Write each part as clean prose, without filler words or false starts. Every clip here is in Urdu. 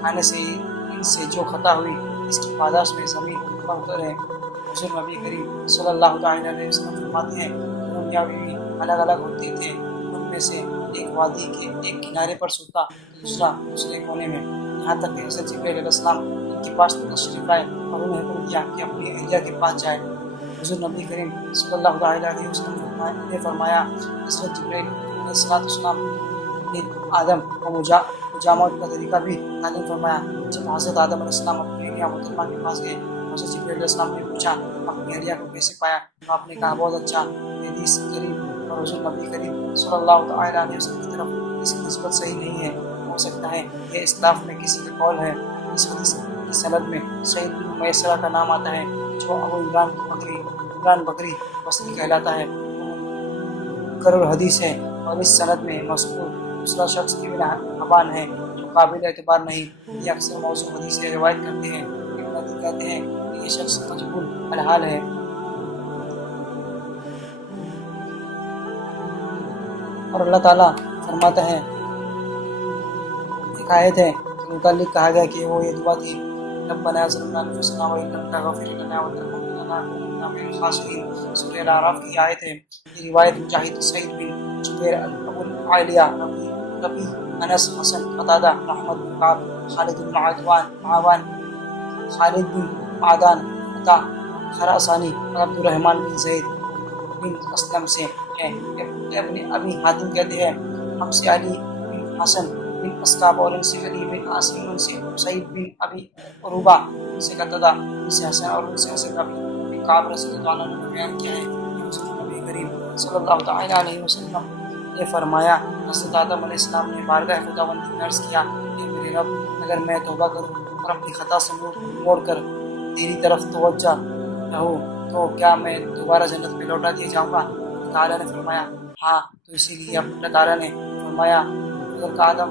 کھانے سے ان سے جو خطا ہوئی اس کی پاداش میں زمین پر اترے۔ حضور نبی کریم صلی اللہ تعالیٰ علیہ وسلم فرماتے ہیں دونوں میاں بیوی الگ الگ ہوتے تھے، ان میں سے ایک وادی کے ایک کنارے پر سوتا تو دوسرا دوسرے کونے میں، یہاں تک کہ حضرت جبرائیل علیہ السلام ان کے پاس تشریف لائے اور انہیں حکم دیا کہ اپنی اہلیہ کے پاس جائے۔ حضور نبی کریم صلی اللہ تعالیٰ علیہ وسلم نے فرمایا حضرت جبرائیل علیہ السلام نے آدم کو مجامعت کا طریقہ بھی تعلیم فرمایا۔ جب حضرت آدم علیہ السلام اپنی اہلیہ محترمہ کے پاس گئے، حضرت جبرائیل علیہ السلام نے پوچھا اپنی اہلیہ کو کیسے پایا؟ تو آپ نے کہا بہت اچھا۔ حدیث کریم اور حضور نبی کریم صلی اللہ تعالیٰ علیہ وسلم کی طرف اس کی نسبت صحیح نہیں ہے، ہو سکتا ہے یہ اسلاف میں کسی کا قول ہے۔ اس حدیث کی سند میں سعید بن میسرہ کا نام آتا ہے جو ابو عمران بکری بصری کہلاتا ہے، منکر الحدیث ہے، اور اس سند میں مذکور دوسرا شخص ابن حبان ہے جو قابل اعتبار نہیں۔ یہ اکثر موضوع حدیث سے روایت کرتے ہیں۔ ابن عدی کہتے ہیں کہ یہ شخص مجہول الحال ہے۔ اور اللہ تعالیٰ فرماتا ہے، ایک آیت ہے کہ متعلق کہا گیا کہ وہ یہ دعا تھی ربنا ظلمنا انفسنا وان لم تغفر لنا وترحمنا لنكونن من الخاسرین۔ سورہ الاعراف کی آیت ہے۔ یہ روایت مجاہد، سعید بن جبیر، ابو العالیہ، ربی، انس، حسن، قتادہ، محمد بن کعب، خالد بن معاوان، خالد بن معدان، عطا خراسانی اور عبد الرحمن بن زید بن اسلم سے ہے۔ ابن ابی حاتم کہتے ہیں ہم سے علی بن حسن بن اسکاب، اور ان سے علی بن عاصم، ان سے سعید بن ابی عروبہ، ان سے قتادہ، ان سے حسن، اور ان سے حسن بن کعب رضی اللہ عنہ نے بیان کیا ہے کہ حضور نبی کریم صلی اللہ تعالیٰ علیہ وسلم نے فرمایا حضرت آدم علیہ السلام نے بارگاہ خداوندی میں عرض کیا کہ میرے رب اگر میں توبہ کروں اور اپنی خطا سے موڑ کر تیری طرف توجہ رہوں تو کیا میں دوبارہ جنت میں لوٹا دیا جاؤں گا؟ اللہ تعالیٰ نے فرمایا ہاں، تو اسی لیے اللہ تعالیٰ نے فرمایا حضرت آدم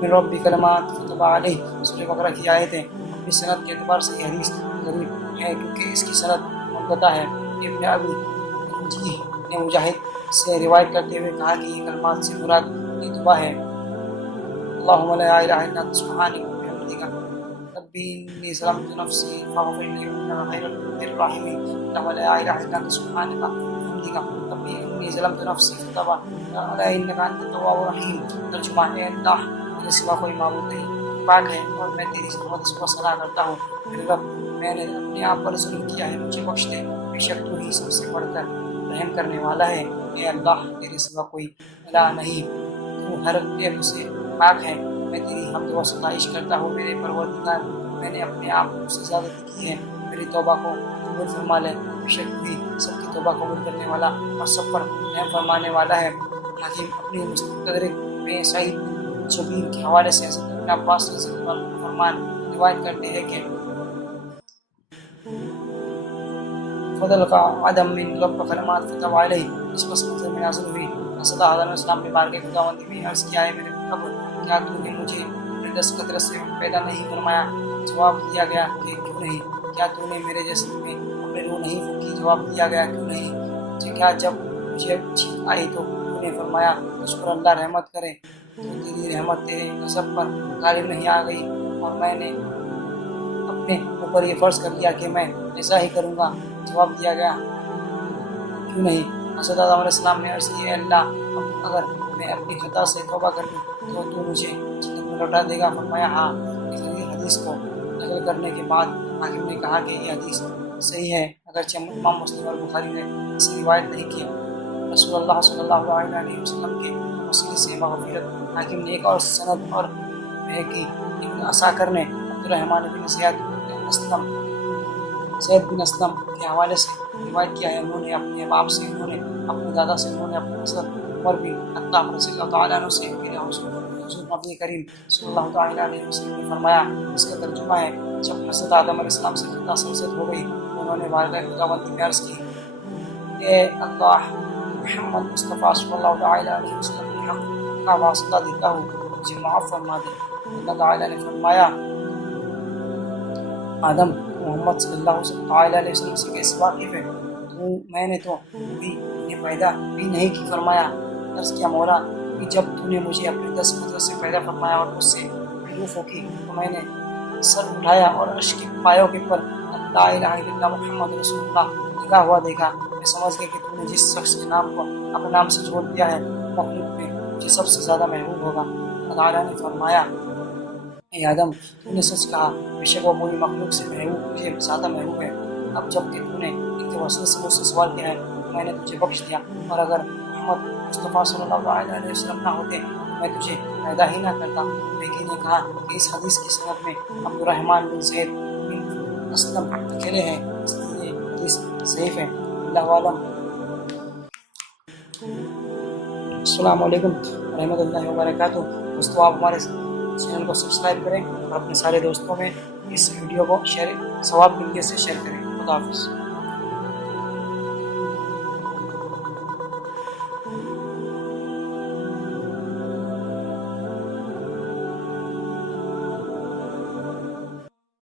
من ربی کلمات فتب علیہ، سورہ بقرہ کی آیت ہے۔ اپنی سند کے اعتبار سے یہ حدیث غریب ہے کیونکہ اس کی سند منقطع ہے۔ ابن ابی جی نے مجاہد سے روایت کرتے ہوئے کہا کہ یہ کلمات سے مراد یہ دعا ہے اللہم لا الہ الا انت سبحانک وبحمدک ربی انی ظلمت نفسی فاغفر لی انک خیر الراحمین۔ اللہم لا الہ الا انت سبحانک وبحمدک ربی انی ظلمت نفسی فتب علی انک انت التواب الرحیم۔ ترجمہ، اے اللہ میرے سوا کوئی معبود نہیں، پاک ہے اور میں تیری صفات کو صلاح کرتا ہوں۔ میرے رب میں نے اپنے آپ پر ظلم کیا ہے، مجھے بخش دے، بے شک تو ہی سب سے بڑھ کر رحم کرنے والا ہے۔ اے اللہ تیرے سوا کوئی الہ نہیں، تو ہر عیب سے پاک ہے، میں تیری حمد و ستائش کرتا ہوں۔ میرے پروردگار میں نے اپنے آپ سے زیادتی کی ہے، میری توبہ کو قبول فرما لے، بے شک تو ہی سب کی توبہ قبول کرنے والا اور سب پر رحم فرمانے والا ہے۔ حاکم اپنی مستدرک میں سعید بن جبیر کے حوالے سے حضرت ابن عباس رضی اللہ عنہ فرمان روایت کرتے ہیں کہ فضل کا عدم من رب کلمات فتح علیہ، اس پس منظر میں نازل ہوئی۔ حضرت آدم علیہ السلام نے بارگاہ خداوندی میں عرض کیا ہے میرے رب کیا تو نے مجھے اپنے دست قدرت سے پیدا نہیں فرمایا؟ جواب دیا گیا کہ کیوں نہیں۔ کیا تو نے میرے جسم میں اپنے روح نہیں پھونکی؟ جواب دیا گیا کیوں نہیں۔ کیا جب مجھے چھینک آئی تو تو نے فرمایا اس پر اللہ رحمت کرے تو تیری رحمت تیرے غضب پر غالب نہیں آ گئی، اور میں نے اپنے اوپر یہ فرض کر لیا کہ میں ایسا ہی کروں گا؟ جواب دیا گیا کیوں نہیں۔ حضرت آدم علیہ السلام نے عرض کی اے اللہ اب اگر میں اپنی خطا سے توبہ کر لوں تو مجھے جنت میں لوٹا دے گا؟ فرمایا ہاں۔ اس حدیث کو نقل کرنے کے بعد حاکم نے کہا کہ یہ حدیث صحیح ہے، اگرچہ امام مسلم اور بخاری نے اسے روایت نہیں کی۔ رسول اللہ صلی اللہ علیہ وسلم کے وسیلے سے مغفرت۔ حاکم نے ایک اور سند اور بہقی ابن عساکر نے عبد الرحمن بن زید بن اسلم کے حوالے سے روایت کیا ہے، انہوں نے اپنے باپ سے، انہوں نے اپنے دادا سے، انہوں نے اپنے حضرت عمر بن خطاب رضی اللہ تعالیٰ عنہ سے کہ حضور نبی کریم صلی اللہ تعالیٰ علیہ وسلم نے فرمایا، اس کا ترجمہ ہے جب حضرت آدم علیہ السلام سے خطا سرزد ہو گئی انہوں نے بارگاہ خداوندی میں عرض کی اے اللہ محمد مصطفیٰ صلی اللہ تعالیٰ علیہ وسلم کے حق کا واسطہ دیتا ہوں، مجھے معاف فرما دے۔ اللہ تعالیٰ نے فرمایا آدم محمد صلی اللہ تعالیٰ علیہ وسلم سے کیسے واقف ہے؟ تو میں نے تو بھی انہیں پیدا بھی نہیں کی۔ فرمایا عرض کیا مولا کہ جب تو نے مجھے اپنے 10 مدد سے پیدا فرمایا اور مجھ سے روح کی تو میں نے سر اٹھایا اور عرش کی پایوں کے پر لا الہ الا اللہ محمد رسول اللہ لکھا ہوا دیکھا۔ میں سمجھ گیا کہ تو نے جس شخص کے نام کو اپنے نام سے جوڑ دیا ہے مخلوق میں مجھے سب سے زیادہ محبوب ہوگا۔ اللہ تعالیٰ نے فرمایا اے آدم تو نے سچ کہا، بے شک وہ پوری مخلوق سے مجھے زیادہ محبوب ہے۔ اب جب کہ تو نے ان کے وسیلے سے مجھ سے سوال کیا ہے تو میں نے تجھے بخش دیا، اور اگر محمد مصطفیٰ صلی اللہ علیہ وسلم نہ ہوتے تو میں تجھے پیدا ہی نہ کرتا۔ بیکی نے کہا کہ اس حدیث کی سند میں عبد الرحمن بن زید بن اسلم اکیلے ہیں، اس لیے حدیث ضعیف ہے۔ اللہ عالم۔ السلام علیکم ورحمۃ اللہ وبرکاتہ۔ دوستو آپ ہمارے چینل کو سبسکرائب کریں اور اپنے سارے دوستوں میں اس ویڈیو کو ثواب کے لیے سے شیئر کریں۔ خدا حافظ۔